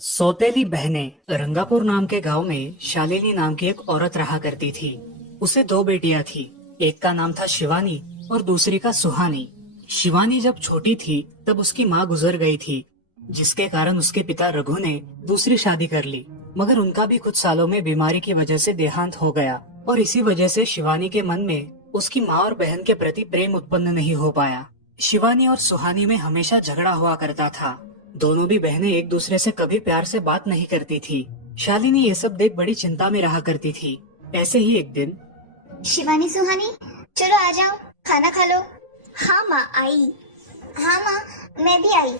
सौतेली बहनें रंगापुर नाम के गांव में शालिनी नाम की एक औरत रहा करती थी। उसे दो बेटियां थी। एक का नाम था शिवानी और दूसरी का सुहानी। शिवानी जब छोटी थी तब उसकी माँ गुजर गई थी, जिसके कारण उसके पिता रघु ने दूसरी शादी कर ली। मगर उनका भी कुछ सालों में बीमारी की वजह से देहांत हो गया और इसी वजह से शिवानी के मन में उसकी माँ और बहन के प्रति प्रेम उत्पन्न नहीं हो पाया। शिवानी और सुहानी में हमेशा झगड़ा हुआ करता था। दोनों भी बहनें एक दूसरे से कभी प्यार से बात नहीं करती थी। शालिनी ये सब देख बड़ी चिंता में रहा करती थी। ऐसे ही एक दिन शिवानी सुहानी, चलो आ जाओ, खाना खा लो। हाँ माँ आई। हाँ माँ, मैं भी आई।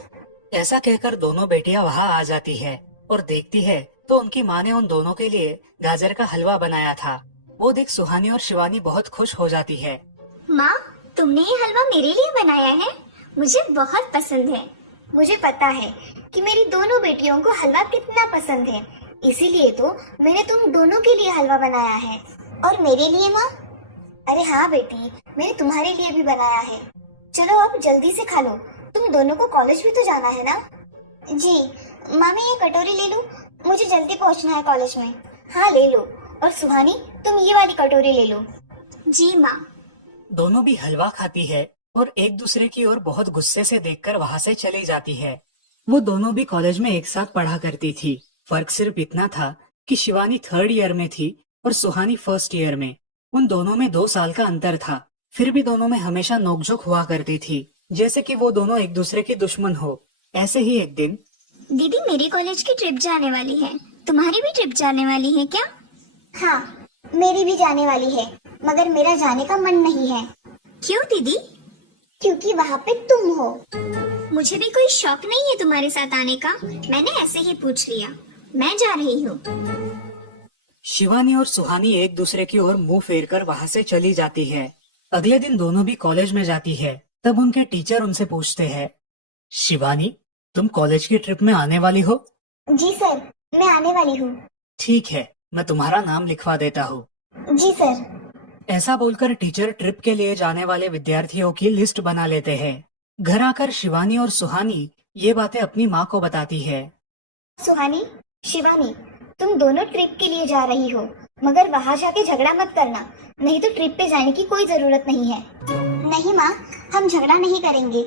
ऐसा कहकर दोनों बेटियां वहाँ आ जाती है और देखती है तो उनकी माँ ने उन दोनों के लिए गाजर का हलवा बनाया था। वो देख सुहानी और शिवानी बहुत खुश हो जाती है। माँ, तुमने ये हलवा मेरे लिए बनाया है? मुझे बहुत पसंद है। मुझे पता है कि मेरी दोनों बेटियों को हलवा कितना पसंद है, इसीलिए तो मैंने तुम दोनों के लिए हलवा बनाया है। और मेरे लिए माँ? अरे हाँ बेटी, मैंने तुम्हारे लिए भी बनाया है। चलो अब जल्दी से खा लो, तुम दोनों को कॉलेज भी तो जाना है ना। जी माँ, मैं ये कटोरी ले लूँ? मुझे जल्दी पहुँचना है कॉलेज में। हाँ ले लो। और सुहानी, तुम ये वाली कटोरी ले लो। जी माँ। दोनों भी हलवा खाती है और एक दूसरे की ओर बहुत गुस्से से देखकर वहाँ से चली जाती है। वो दोनों भी कॉलेज में एक साथ पढ़ा करती थी। फर्क सिर्फ इतना था कि शिवानी 3rd ईयर में थी और सुहानी 1st ईयर में। उन दोनों में 2 साल का अंतर था। फिर भी दोनों में हमेशा नोकझोंक हुआ करती थी, जैसे कि वो दोनों एक दूसरे के दुश्मन हो। ऐसे ही एक दिन दीदी, मेरी कॉलेज की ट्रिप जाने वाली है, तुम्हारी भी ट्रिप जाने वाली है क्या? हाँ, मेरी भी जाने वाली है, मगर मेरा जाने का मन नहीं है। क्यों दीदी? क्योंकि वहाँ पे तुम हो। मुझे भी कोई शौक नहीं है तुम्हारे साथ आने का, मैंने ऐसे ही पूछ लिया। मैं जा रही हूँ। शिवानी और सुहानी एक दूसरे की ओर मुंह फेरकर वहाँ से चली जाती है। अगले दिन दोनों भी कॉलेज में जाती है। तब उनके टीचर उनसे पूछते हैं, शिवानी, तुम कॉलेज की ट्रिप में आने वाली हो? जी सर, मैं आने वाली हूँ। ठीक है, मैं तुम्हारा नाम लिखवा देता हूँ। जी सर। ऐसा बोलकर टीचर ट्रिप के लिए जाने वाले विद्यार्थियों की लिस्ट बना लेते हैं। घर आकर शिवानी और सुहानी ये बातें अपनी माँ को बताती है। सुहानी, शिवानी, तुम दोनों ट्रिप के लिए जा रही हो, मगर वहाँ जाके झगड़ा मत करना, नहीं तो ट्रिप पे जाने की कोई जरूरत नहीं है। नहीं माँ, हम झगड़ा नहीं करेंगे।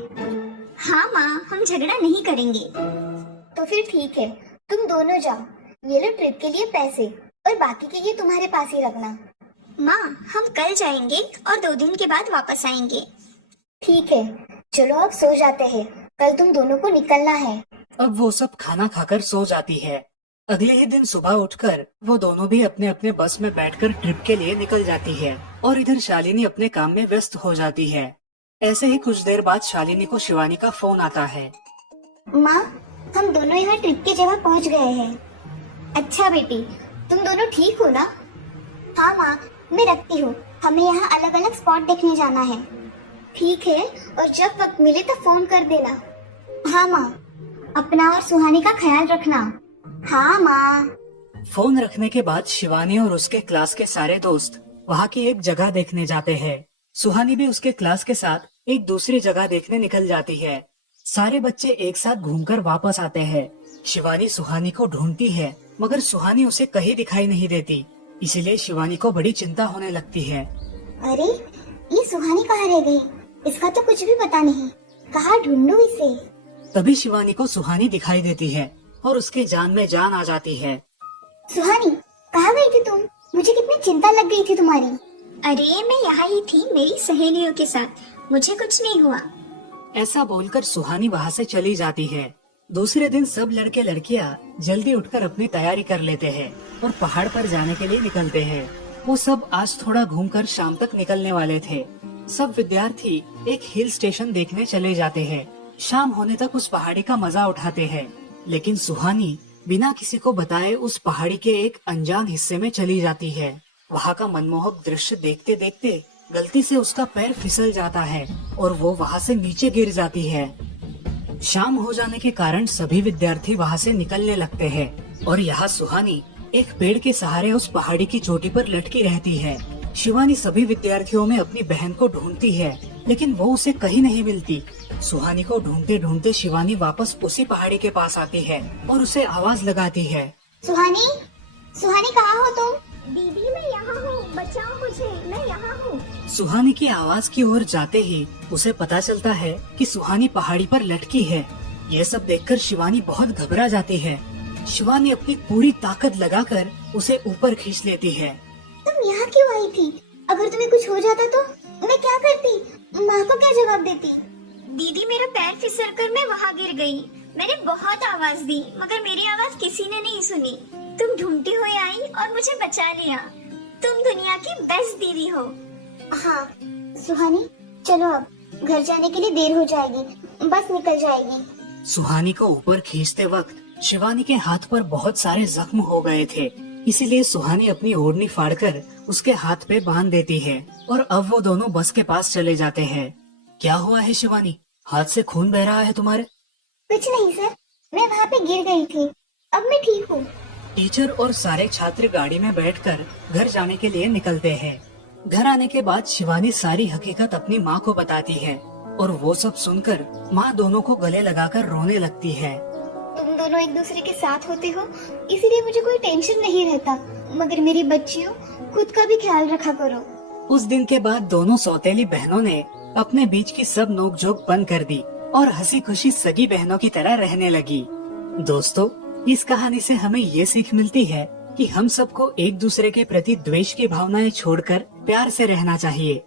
हाँ माँ, हम झगड़ा नहीं करेंगे। तो फिर ठीक है, तुम दोनों जाओ। ये लो ट्रिप के लिए पैसे, और बाकी के ये तुम्हारे पास ही रखना। माँ, हम कल जाएंगे और 2 दिन के बाद वापस आएंगे। ठीक है, चलो अब सो जाते हैं, कल तुम दोनों को निकलना है। अब वो सब खाना खाकर सो जाती है। अगले ही दिन सुबह उठकर वो दोनों भी अपने अपने बस में बैठकर ट्रिप के लिए निकल जाती है और इधर शालिनी अपने काम में व्यस्त हो जाती है। ऐसे ही कुछ देर बाद शालिनी को शिवानी का फोन आता है। माँ, हम दोनों यहाँ ट्रिप की जगह पहुँच गए हैं। अच्छा बेटी, तुम दोनों ठीक हो ना? हाँ माँ, मैं रखती हूँ, हमें यहाँ अलग अलग स्पॉट देखने जाना है। ठीक है, और जब वक्त मिले तो फोन कर देना। हाँ माँ, अपना और सुहानी का ख्याल रखना। हाँ माँ। फोन रखने के बाद शिवानी और उसके क्लास के सारे दोस्त वहाँ की एक जगह देखने जाते हैं। सुहानी भी उसके क्लास के साथ एक दूसरी जगह देखने निकल जाती है। सारे बच्चे एक साथ घूमकर वापस आते हैं। शिवानी सुहानी को ढूंढती है, मगर सुहानी उसे कहीं दिखाई नहीं देती। इसीलिए शिवानी को बड़ी चिंता होने लगती है। अरे, ये सुहानी कहाँ रह गई? इसका तो कुछ भी पता नहीं, कहाँ ढूंढूं इसे? तभी शिवानी को सुहानी दिखाई देती है और उसके जान में जान आ जाती है। सुहानी, कहाँ गई थी तुम? मुझे कितनी चिंता लग गई थी तुम्हारी। अरे, मैं यहाँ ही थी मेरी सहेलियों के साथ, मुझे कुछ नहीं हुआ। ऐसा बोलकर सुहानी वहाँ से चली जाती है। दूसरे दिन सब लड़के लड़कियाँ जल्दी उठकर अपनी तैयारी कर लेते हैं और पहाड़ पर जाने के लिए निकलते हैं। वो सब आज थोड़ा घूमकर शाम तक निकलने वाले थे। सब विद्यार्थी एक हिल स्टेशन देखने चले जाते हैं। शाम होने तक उस पहाड़ी का मजा उठाते हैं, लेकिन सुहानी बिना किसी को बताए उस पहाड़ी के एक अनजान हिस्से में चली जाती है। वहाँ का मनमोहक दृश्य देखते देखते गलती से उसका पैर फिसल जाता है और वो वहाँ से नीचे गिर जाती है। शाम हो जाने के कारण सभी विद्यार्थी वहाँ से निकलने लगते हैं और यहाँ सुहानी एक पेड़ के सहारे उस पहाड़ी की चोटी पर लटकी रहती है। शिवानी सभी विद्यार्थियों में अपनी बहन को ढूंढती है लेकिन वो उसे कहीं नहीं मिलती। सुहानी को ढूंढते ढूंढते शिवानी वापस उसी पहाड़ी के पास आती है और उसे आवाज लगाती है। सुहानी, सुहानी कहाँ हो तुम? दीदी मैं यहाँ हूँ, बचाओ मुझे, मैं यहाँ हूँ। सुहानी की आवाज की ओर जाते ही उसे पता चलता है कि सुहानी पहाड़ी पर लटकी है। ये सब देखकर शिवानी बहुत घबरा जाती है। शिवानी अपनी पूरी ताकत लगाकर उसे ऊपर खींच लेती है। तुम यहाँ क्यों आई थी? अगर तुम्हें कुछ हो जाता तो मैं क्या करती? माँ को क्या जवाब देती? दीदी मेरा पैर फिसल कर मैं वहाँ गिर गई। मैंने बहुत आवाज दी मगर मेरी आवाज किसी ने नहीं सुनी। तुम ढूंढती हुई आई और मुझे बचा लिया। तुम दुनिया की बेस्ट दीदी हो। हाँ सुहानी, चलो अब घर जाने के लिए देर हो जाएगी, बस निकल जाएगी। सुहानी को ऊपर खींचते वक्त शिवानी के हाथ पर बहुत सारे जख्म हो गए थे, इसीलिए सुहानी अपनी ओढ़नी फाड़कर उसके हाथ पे बांध देती है और अब वो दोनों बस के पास चले जाते हैं। क्या हुआ है शिवानी, हाथ से खून बह रहा है तुम्हारे? कुछ नहीं सर, मैं वहाँ पे गिर गई थी, अब मैं ठीक हूँ। टीचर और सारे छात्र गाड़ी में बैठकर घर जाने के लिए निकलते हैं। घर आने के बाद शिवानी सारी हकीकत अपनी माँ को बताती है और वो सब सुनकर माँ दोनों को गले लगाकर रोने लगती है। तुम दोनों एक दूसरे के साथ होते हो इसीलिए मुझे कोई टेंशन नहीं रहता, मगर मेरी बच्चियों खुद का भी ख्याल रखा करो। उस दिन के बाद दोनों सौतेली बहनों ने अपने बीच की सब नोकझोंक बंद कर दी और हंसी खुशी सगी बहनों की तरह रहने लगी। दोस्तों, इस कहानी से हमें ये सीख मिलती है कि हम सबको एक दूसरे के प्रति द्वेष की भावनाएं छोड़कर प्यार से रहना चाहिए।